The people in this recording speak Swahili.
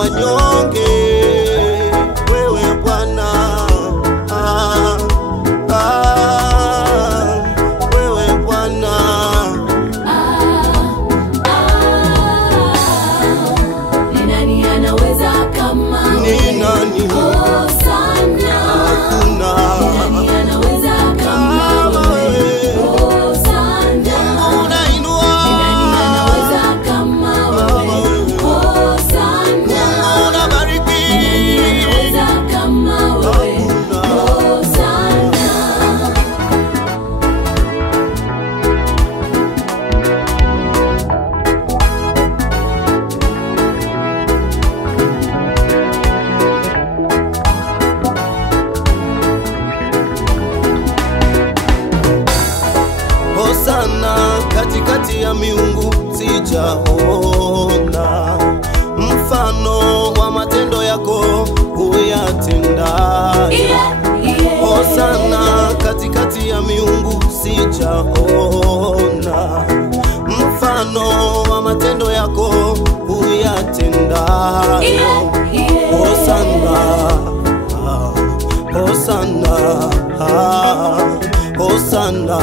wanyonge. Wewe Bwana, wewe Bwana, ni nani anaweza kama wewe? ni nani? Hosana. Hakuna. Ni nani anaweza kama wewe? Hosana. Unainua. Ni nani anaweza kama wewe? Hosana. Unabariki. Ni nani anaweza kama wewe? Hosana. Hosana, katikati ya miungu sijaona mfano wa matendo yako uyatendayo. Hosana, katikati ya miungu sijaona mfano wa matendo yako uyatendayo. Hosana, Hosana, Hosana.